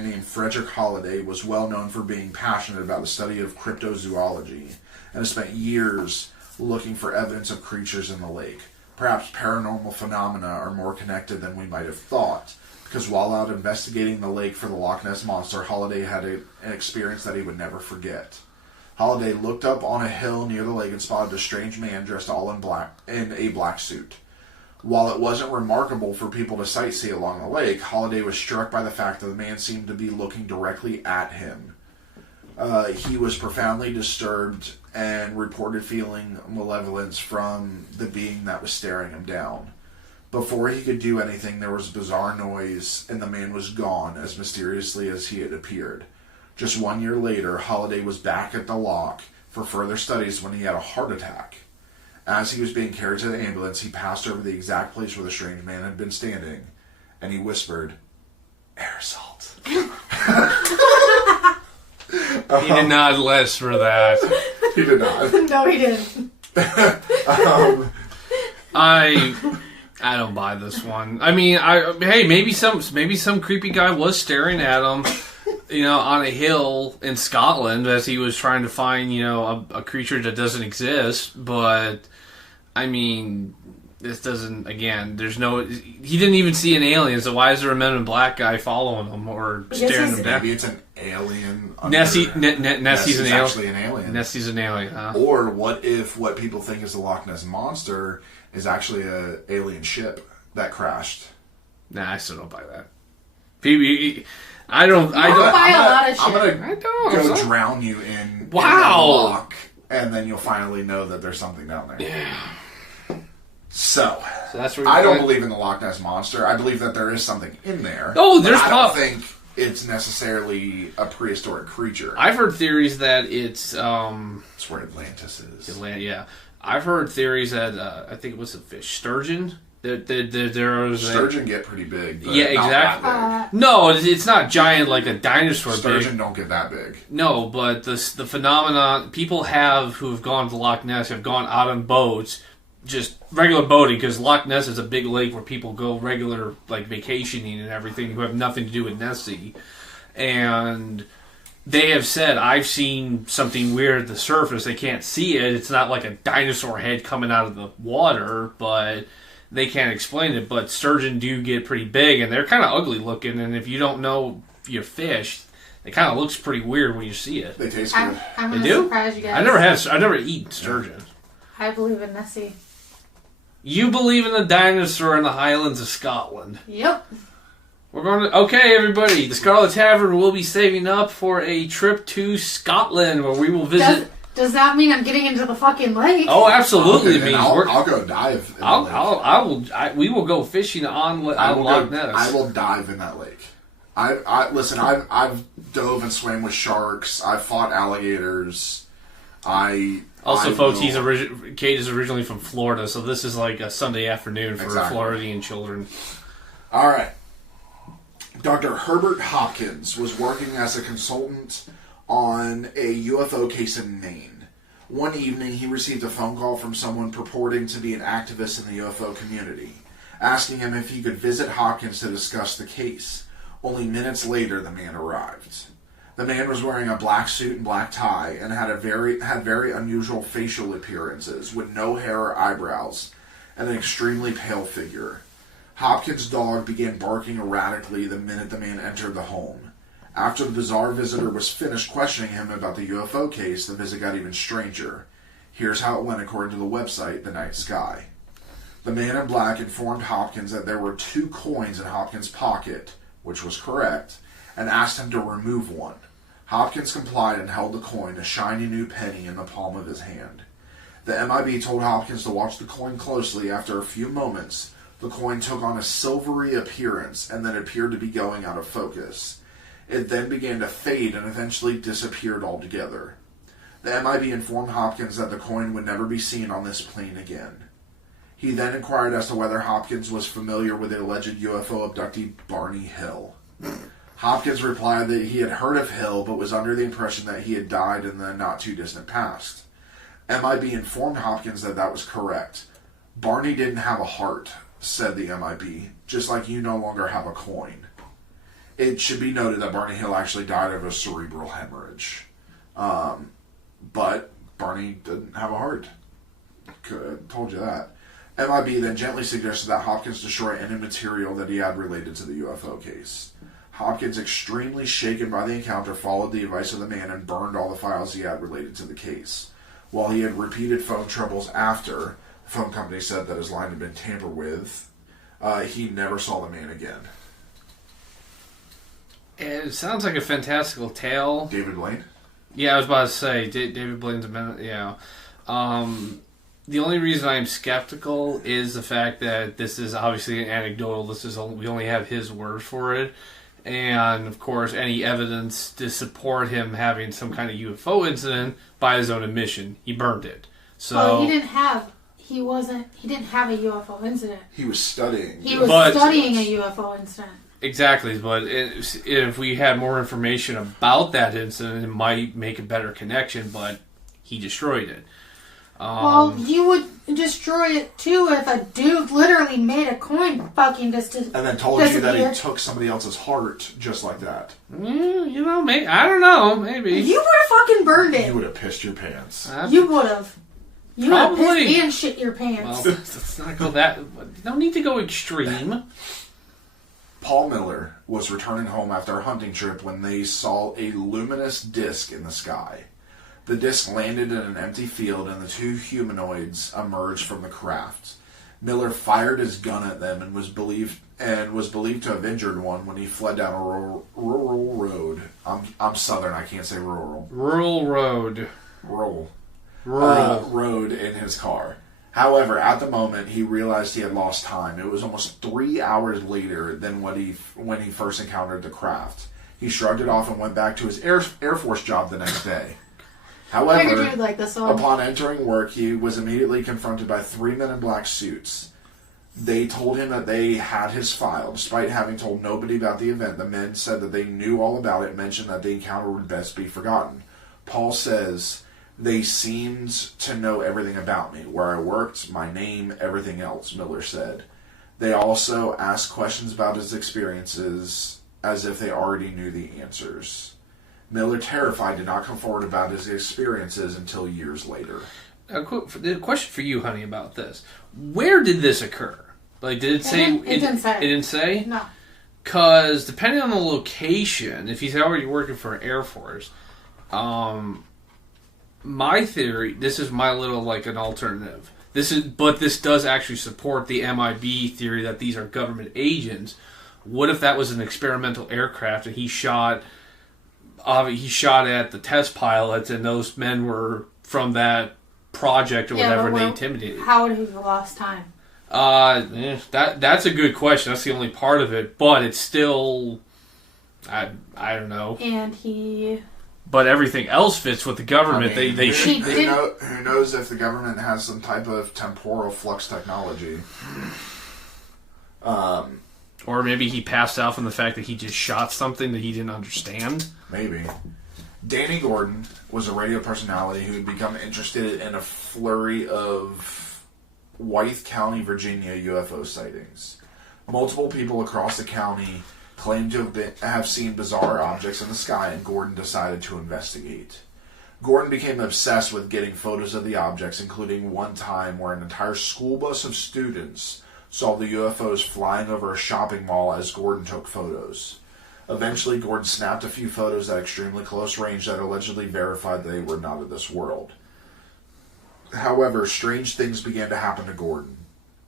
named Frederick Holliday was well known for being passionate about the study of cryptozoology and has spent years looking for evidence of creatures in the lake. Perhaps paranormal phenomena are more connected than we might have thought, because while out investigating the lake for the Loch Ness Monster, Holliday had an experience that he would never forget. Holliday looked up on a hill near the lake and spotted a strange man dressed all in black in a black suit. While it wasn't remarkable for people to sightsee along the lake, Holliday was struck by the fact that the man seemed to be looking directly at him. He was profoundly disturbed and reported feeling malevolence from the being that was staring him down. Before he could do anything, there was a bizarre noise, and the man was gone as mysteriously as he had appeared. Just 1 year later, Holliday was back at the loch for further studies when he had a heart attack. As he was being carried to the ambulance, he passed over the exact place where the strange man had been standing, and he whispered, "Air salt." He did not list for that. He did not. No, he didn't. I don't buy this one. I mean, maybe some creepy guy was staring at him, on a hill in Scotland as he was trying to find, a creature that doesn't exist. But I mean, this doesn't. Again, he didn't even see an alien. So why is there a Men in Black guy following him or staring him down? Maybe it's an alien. Nessie's an alien. Actually an alien. Nessie's an alien, huh? Or what if what people think is the Loch Ness Monster is actually an alien ship that crashed? Nah, I still don't buy that. I don't buy a lot of shit. I'm gonna go drown you in the loch, and then you'll finally know that there's something down there. Yeah. So that's where I don't believe in the Loch Ness Monster. I believe that there is something in there. Oh, there's. I don't think it's necessarily a prehistoric creature. I've heard theories that it's It's where Atlantis is. Yeah, I've heard theories that I think it was a fish, sturgeon. Sturgeon get pretty big. But yeah, exactly. Not that big. No, it's not giant like a dinosaur. Sturgeon don't get that big. No, but the phenomenon people who have gone to Loch Ness have gone out on boats, just regular boating, because Loch Ness is a big lake where people go regular vacationing and everything who have nothing to do with Nessie, and they have said, I've seen something weird at the surface. They can't see it. It's not like a dinosaur head coming out of the water, but they can't explain it. But sturgeon do get pretty big, and they're kind of ugly looking. And if you don't know your fish, it kind of looks pretty weird when you see it. They taste good. I'm They gonna do? surprise you guys. I've never eaten sturgeon. I believe in Nessie. You believe in the dinosaur in the Highlands of Scotland. Yep. We're going to... Okay, everybody. The Scarlet Tavern will be saving up for a trip to Scotland where we will visit... Does that mean I'm getting into the fucking lake? Oh, absolutely. Okay, I'll go dive in the lake. We will go fishing on Loch Ness. I will dive in that lake. Listen, I've dove and swam with sharks. I've fought alligators. Folks, Kayde is originally from Florida, so this is like a Sunday afternoon for Floridian children. All right. Dr. Herbert Hopkins was working as a consultant on a UFO case in Maine. One evening, he received a phone call from someone purporting to be an activist in the UFO community, asking him if he could visit Hopkins to discuss the case. Only minutes later, the man arrived. The man was wearing a black suit and black tie and had very unusual facial appearances with no hair or eyebrows and an extremely pale figure. Hopkins' dog began barking erratically the minute the man entered the home. After the bizarre visitor was finished questioning him about the UFO case, the visit got even stranger. Here's how it went according to the website The Night Sky. The man in black informed Hopkins that there were 2 coins in Hopkins' pocket, which was correct, and asked him to remove one. Hopkins complied and held the coin, a shiny new penny, in the palm of his hand. The MIB told Hopkins to watch the coin closely. After a few moments, The coin took on a silvery appearance and then appeared to be going out of focus. It then began to fade and eventually disappeared altogether. The MIB informed Hopkins that the coin would never be seen on this plane again. He then inquired as to whether Hopkins was familiar with the alleged UFO abductee Barney Hill. Hopkins replied that he had heard of Hill, but was under the impression that he had died in the not-too-distant past. MIB informed Hopkins that that was correct. Barney didn't have a heart, said the MIB, just like you no longer have a coin. It should be noted that Barney Hill actually died of a cerebral hemorrhage. But Barney didn't have a heart. Told you that. MIB then gently suggested that Hopkins destroy any material that he had related to the UFO case. Hopkins, extremely shaken by the encounter, followed the advice of the man and burned all the files he had related to the case. While he had repeated phone troubles after, the phone company said that his line had been tampered with, he never saw the man again. It sounds like a fantastical tale. David Blaine? Yeah, I was about to say, David Blaine's a man, yeah. The only reason I'm skeptical is the fact that this is obviously anecdotal. We only have his word for it. And, of course, any evidence to support him having some kind of UFO incident by his own admission. He burned it. So Well, he didn't have a UFO incident. He was studying. He was studying a UFO incident. Exactly, but if we had more information about that incident, it might make a better connection, but he destroyed it. Well, you would destroy it too if a dude literally made a coin fucking just and then told you that he took somebody else's heart just like that. You know, maybe, I don't know, maybe. You would have fucking burned it. You would have pissed your pants. You would have. You would have Probably. pissed and shit your pants. Well, let's not go that... No need to go extreme. Paul Miller was returning home after a hunting trip when they saw a luminous disc in the sky. The disc landed in an empty field and the two humanoids emerged from the craft. Miller fired his gun at them and was believed to have injured one when he fled down a rural road. I'm Southern, I can't say rural. Rural road. Rural. Road in his car. However, at the moment, he realized he had lost time. It was almost 3 hours later than when he first encountered the craft. He shrugged it off and went back to his Air Force job the next day. However, upon entering work, he was immediately confronted by 3 men in black suits. They told him that they had his file. Despite having told nobody about the event, the men said that they knew all about it and mentioned that the encounter would best be forgotten. Paul says, "They seemed to know everything about me, where I worked, my name, everything else," Miller said. They also asked questions about his experiences as if they already knew the answers. Miller, terrified, did not come forward about his experiences until years later. A question for you, honey, about this. Where did this occur? Like, did it say? It didn't say. It didn't say? No. Because depending on the location, if he's already working for Air Force, my theory, this is my little, like, an alternative. But this does actually support the MIB theory that these are government agents. What if that was an experimental aircraft and he shot at the test pilots and those men were from that project or whatever and they intimidated? How would he have lost time? That's a good question. That's the only part of it, but it's still, I don't know. But everything else fits with the government. I mean, who knows if the government has some type of temporal flux technology? Or maybe he passed out from the fact that he just shot something that he didn't understand. Maybe. Danny Gordon was a radio personality who had become interested in a flurry of Wythe County, Virginia UFO sightings. Multiple people across the county claimed to have seen bizarre objects in the sky, and Gordon decided to investigate. Gordon became obsessed with getting photos of the objects, including one time where an entire school bus of students saw the UFOs flying over a shopping mall as Gordon took photos. Eventually, Gordon snapped a few photos at extremely close range that allegedly verified they were not of this world. However, strange things began to happen to Gordon.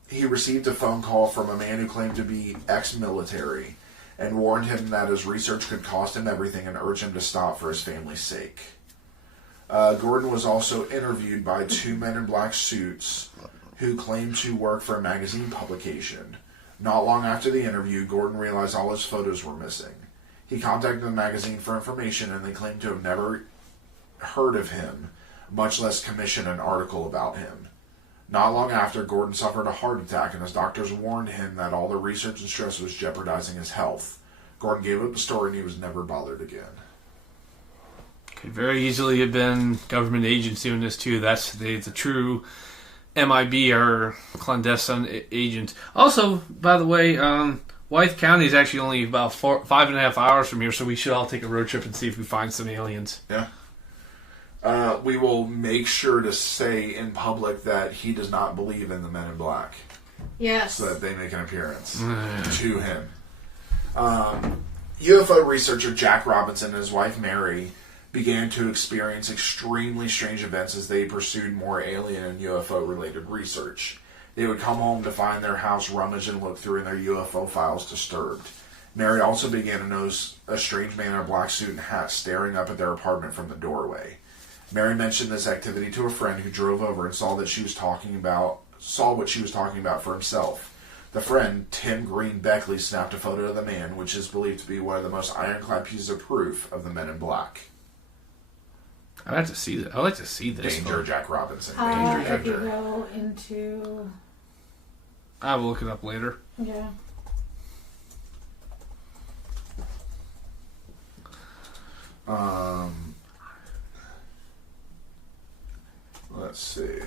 He received a phone call from a man who claimed to be ex-military and warned him that his research could cost him everything and urged him to stop for his family's sake. Gordon was also interviewed by 2 men in black suits who claimed to work for a magazine publication. Not long after the interview, Gordon realized all his photos were missing. He contacted the magazine for information, and they claimed to have never heard of him, much less commissioned an article about him. Not long after, Gordon suffered a heart attack, and his doctors warned him that all the research and stress was jeopardizing his health. Gordon gave up the story, and he was never bothered again. Could very easily have been government agents doing this too. That's the true MIB or clandestine agents. Also, by the way, Wythe County is actually only about 5.5 hours from here, so we should all take a road trip and see if we find some aliens. Yeah. We will make sure to say in public that he does not believe in the Men in Black. Yes. So that they make an appearance to him. UFO researcher Jack Robinson and his wife Mary began to experience extremely strange events as they pursued more alien and UFO-related research. They would come home to find their house rummaged and looked through and their UFO files disturbed. Mary also began to notice a strange man in a black suit and hat staring up at their apartment from the doorway. Mary mentioned this activity to a friend who drove over and saw what she was talking about for himself. The friend, Tim Green Beckley, snapped a photo of the man, which is believed to be one of the most ironclad pieces of proof of the Men in Black. I'd like to see that. I'd like to see this. Danger, Jack Robinson. Danger, if you go into... I will look it up later. Yeah. Let's see.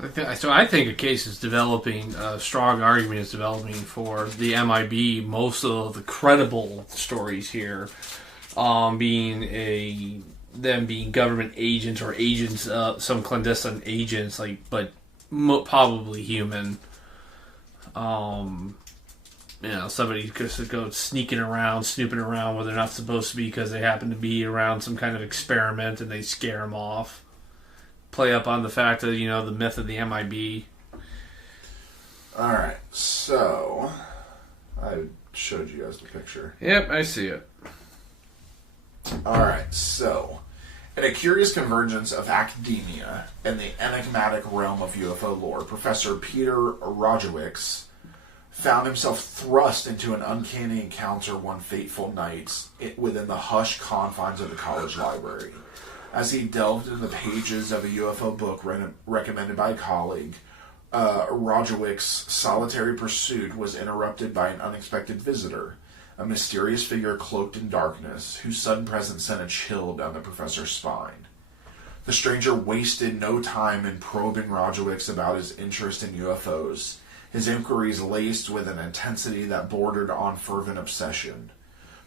I think a case is developing, a strong argument is developing for the MIB. Most of the credible stories here being government agents or agents, some clandestine agents, but probably human. Somebody could go sneaking around, snooping around where they're not supposed to be because they happen to be around some kind of experiment and they scare them off. Play up on the fact of, the myth of the MIB. Alright, so I showed you guys the picture. Yep, I see it. Alright, so in a curious convergence of academia and the enigmatic realm of UFO lore, Professor Peter Rojewicz found himself thrust into an uncanny encounter one fateful night within the hushed confines of the college library. As he delved into the pages of a UFO book recommended by a colleague, Rojewicz's solitary pursuit was interrupted by an unexpected visitor, a mysterious figure cloaked in darkness, whose sudden presence sent a chill down the professor's spine. The stranger wasted no time in probing Rojewicz about his interest in UFOs, his inquiries laced with an intensity that bordered on fervent obsession.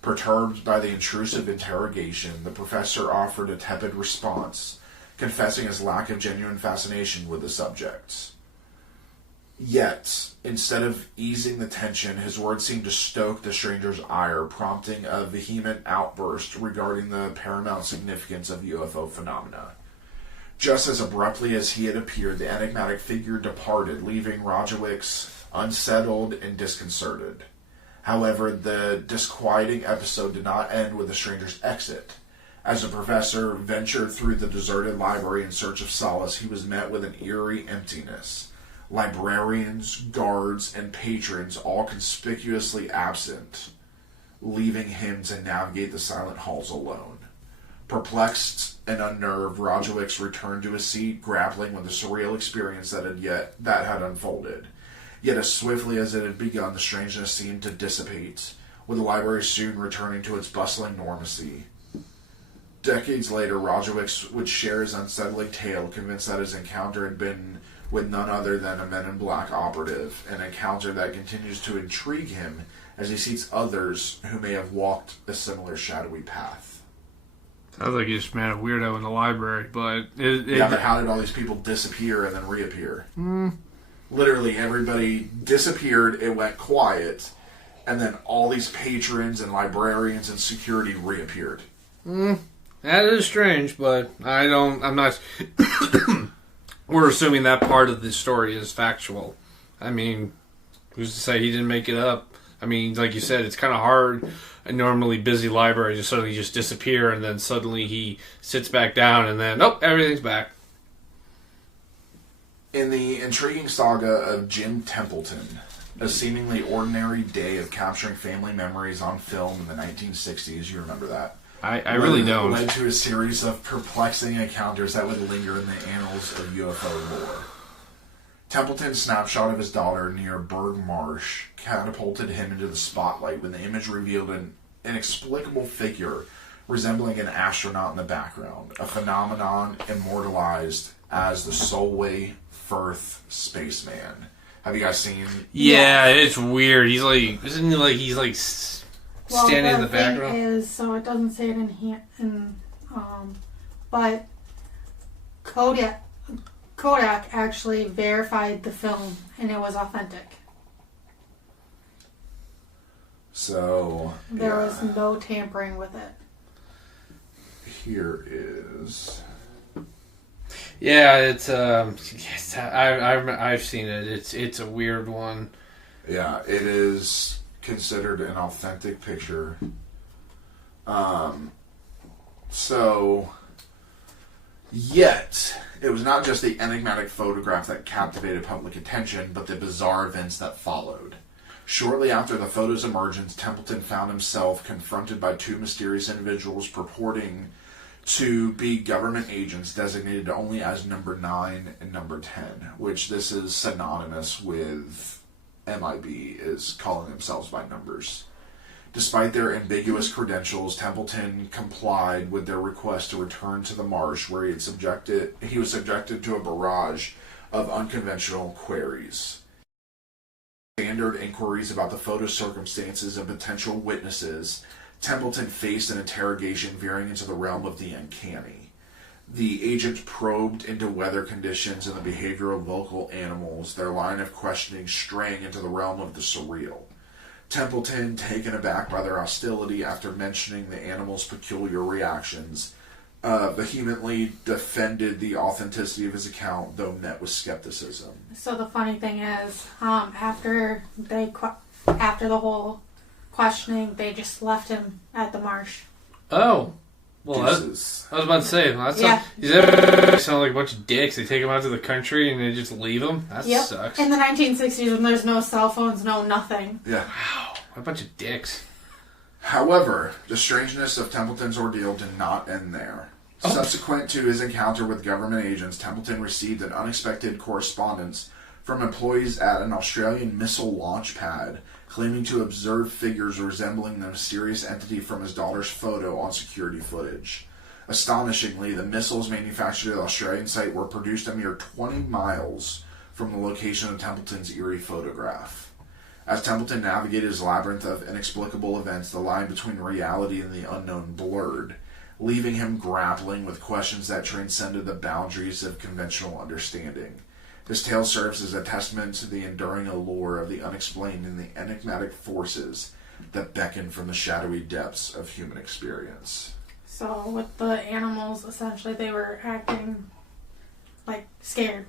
Perturbed by the intrusive interrogation, the professor offered a tepid response, confessing his lack of genuine fascination with the subject. Yet, instead of easing the tension, his words seemed to stoke the stranger's ire, prompting a vehement outburst regarding the paramount significance of UFO phenomena. Just as abruptly as he had appeared, the enigmatic figure departed, leaving Rojewicz unsettled and disconcerted. However, the disquieting episode did not end with the stranger's exit. As the professor ventured through the deserted library in search of solace, he was met with an eerie emptiness. Librarians, guards, and patrons all conspicuously absent, leaving him to navigate the silent halls alone. Perplexed and unnerved, Rojewicz returned to his seat, grappling with the surreal experience that had unfolded. Yet as swiftly as it had begun, the strangeness seemed to dissipate, with the library soon returning to its bustling normalcy. Decades later, Rojewicz would share his unsettling tale, convinced that his encounter had been with none other than a Men in Black operative, an encounter that continues to intrigue him as he seeks others who may have walked a similar shadowy path. Sounds like you just met a weirdo in the library, but... but how did all these people disappear and then reappear? Literally, everybody disappeared, it went quiet, and then all these patrons and librarians and security reappeared. That is strange, but I'm not... We're assuming that part of the story is factual. I mean, who's to say he didn't make it up? I mean, like you said, it's kind of hard a normally busy library just suddenly just disappear, and then suddenly he sits back down, and then, everything's back. In the intriguing saga of Jim Templeton, a seemingly ordinary day of capturing family memories on film in the 1960s, you remember that? I really don't. Led to a series of perplexing encounters that would linger in the annals of UFO lore. Templeton's snapshot of his daughter near Berg Marsh catapulted him into the spotlight when the image revealed an inexplicable figure resembling an astronaut in the background, a phenomenon immortalized as the Solway Firth spaceman. Have you guys seen? Yeah, it's weird. He's like, isn't he like standing in the background? So it doesn't say it but Kodak actually verified the film, and it was authentic. So there was no tampering with it. Here is. Yeah, it's yes, I've seen it. It's a weird one. Yeah, it is considered an authentic picture. Yet, it was not just the enigmatic photograph that captivated public attention, but the bizarre events that followed. Shortly after the photo's emergence, Templeton found himself confronted by two mysterious individuals purporting to be government agents designated only as number 9 and number 10, which this is synonymous with MIB, is calling themselves by numbers. Despite their ambiguous credentials, Templeton complied with their request to return to the marsh, where he was subjected to a barrage of unconventional queries. Standard inquiries about the photo's circumstances and potential witnesses, Templeton faced an interrogation veering into the realm of the uncanny. The agent probed into weather conditions and the behavior of local animals, their line of questioning straying into the realm of the surreal. Templeton, taken aback by their hostility after mentioning the animals' peculiar reactions, vehemently defended the authenticity of his account, though met with skepticism. So the funny thing is, after the whole questioning, they just left him at the marsh. Oh. Well, I was about to say, they sound like a bunch of dicks. They take him out to the country and they just leave him? That sucks. In the 1960s, when there's no cell phones, no nothing. Yeah. Wow. What a bunch of dicks. However, the strangeness of Templeton's ordeal did not end there. Oh. Subsequent to his encounter with government agents, Templeton received an unexpected correspondence from employees at an Australian missile launch pad claiming to observe figures resembling the mysterious entity from his daughter's photo on security footage. Astonishingly, the missiles manufactured at the Australian site were produced a mere 20 miles from the location of Templeton's eerie photograph. As Templeton navigated his labyrinth of inexplicable events, the line between reality and the unknown blurred, leaving him grappling with questions that transcended the boundaries of conventional understanding. This tale serves as a testament to the enduring allure of the unexplained and the enigmatic forces that beckon from the shadowy depths of human experience. So with the animals, essentially they were acting like scared.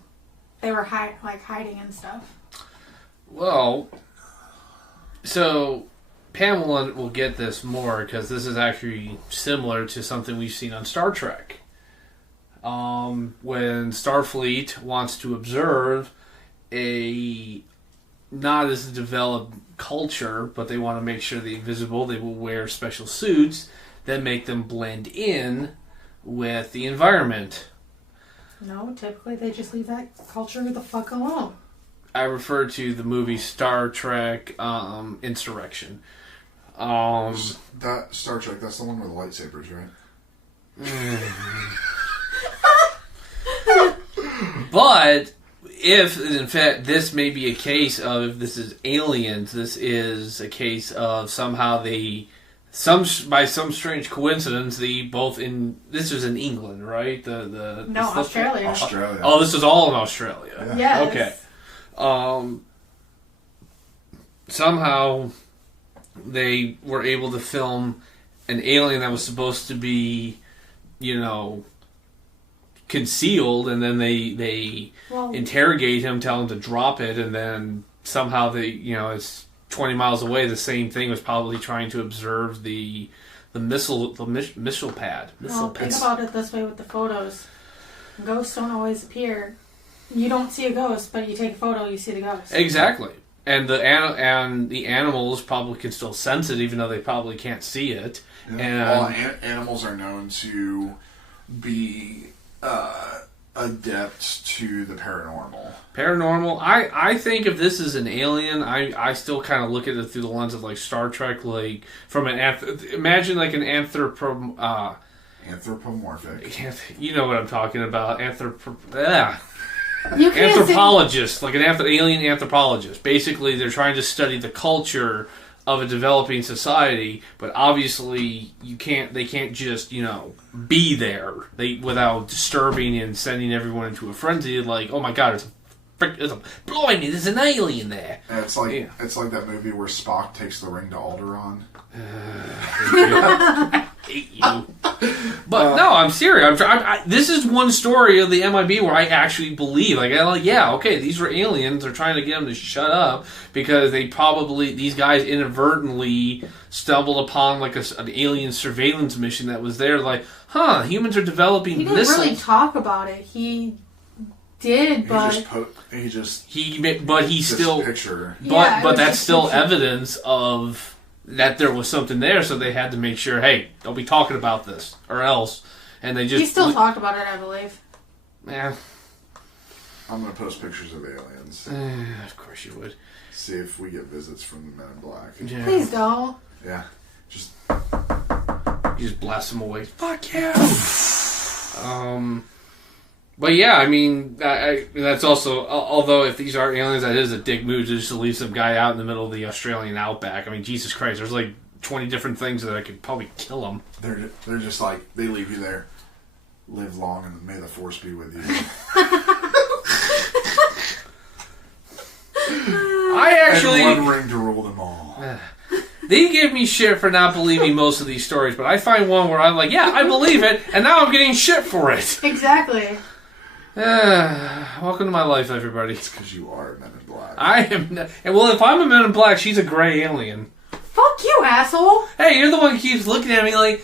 They were hiding and stuff. Well, so Pamela will get this more because this is actually similar to something we've seen on Star Trek. When Starfleet wants to observe a not as developed culture, but they want to make sure they're invisible, they will wear special suits that make them blend in with the environment. No, typically they just leave that culture the fuck alone. I refer to the movie Star Trek Insurrection. That Star Trek, that's the one with the lightsabers, right? But if, in fact, this may be a case of, this is aliens, this is a case of somehow by some strange coincidence, this was in England, right? No, Australia. Australia. Oh, this is all in Australia. Yeah. Yes. Okay. Somehow they were able to film an alien that was supposed to be, concealed, and then they interrogate him, tell him to drop it, and then somehow it's 20 miles away, the same thing was probably trying to observe the missile pad. Well, think about it this way with the photos. Ghosts don't always appear. You don't see a ghost, but you take a photo, you see the ghost. Exactly. And the animals probably can still sense it, even though they probably can't see it. Yeah. Animals are known to be adept to the paranormal. I think if this is an alien, I still kind of look at it through the lens of like Star Trek, like from imagine like an Anthropomorphic. You know what I'm talking about. You can't Anthropologist, like an alien anthropologist. Basically, they're trying to study the culture of a developing society, but obviously they can't just, be there without disturbing and sending everyone into a frenzy like, oh my god, blimey, there's an alien there. And it's like that movie where Spock takes the ring to Alderaan. I hate you. But no, I'm serious. This is one story of the MIB where I actually believe. Okay, these were aliens. They're trying to get them to shut up because these guys inadvertently stumbled upon like an alien surveillance mission that was there. Like, humans are developing missiles. He didn't really talk about it. He did, but that's still evidence of that there was something there, so they had to make sure, hey, don't be talking about this, or else. And they just... He still talked about it, I believe. Yeah. I'm going to post pictures of aliens. Of course you would. See if we get visits from the Men in Black. Yeah. Please don't. Yeah. You just blast them away. Fuck yeah! But yeah, I mean, that's also, although if these are aliens, that is a dick move just to leave some guy out in the middle of the Australian outback. I mean, Jesus Christ, there's like 20 different things that I could probably kill them. They're just like, they leave you there. Live long and may the force be with you. And one ring to rule them all. They give me shit for not believing most of these stories, but I find one where I'm like, yeah, I believe it, and now I'm getting shit for it. Exactly. Welcome to my life, everybody. It's because you are a Men in Black. I am not, and well, if I'm a Men in Black, she's a gray alien. Fuck you, asshole! Hey, you're the one who keeps looking at me like,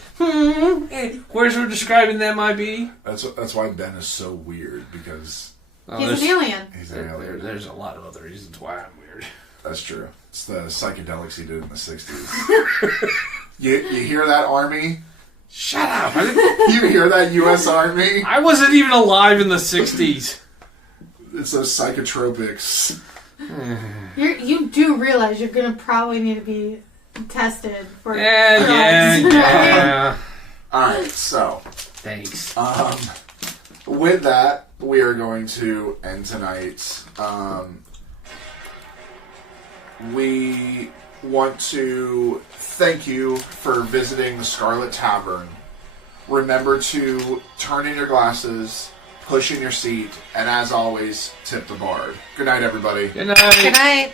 where's her describing that might be? That's why Ben is so weird, because... he's an alien. He's an alien. There's a lot of other reasons why I'm weird. That's true. It's the psychedelics he did in the 60s. You hear that, Army? Shut up! You hear that, U.S. Army? I wasn't even alive in the 60s. It's those psychotropics. You do realize you're going to probably need to be tested for drugs. Yeah. Alright, so. Thanks. With that, we are going to end tonight. We want to thank you for visiting the Scarlet Tavern. Remember to turn in your glasses, push in your seat, and as always, tip the bard. Good night, everybody. Good night. Good night.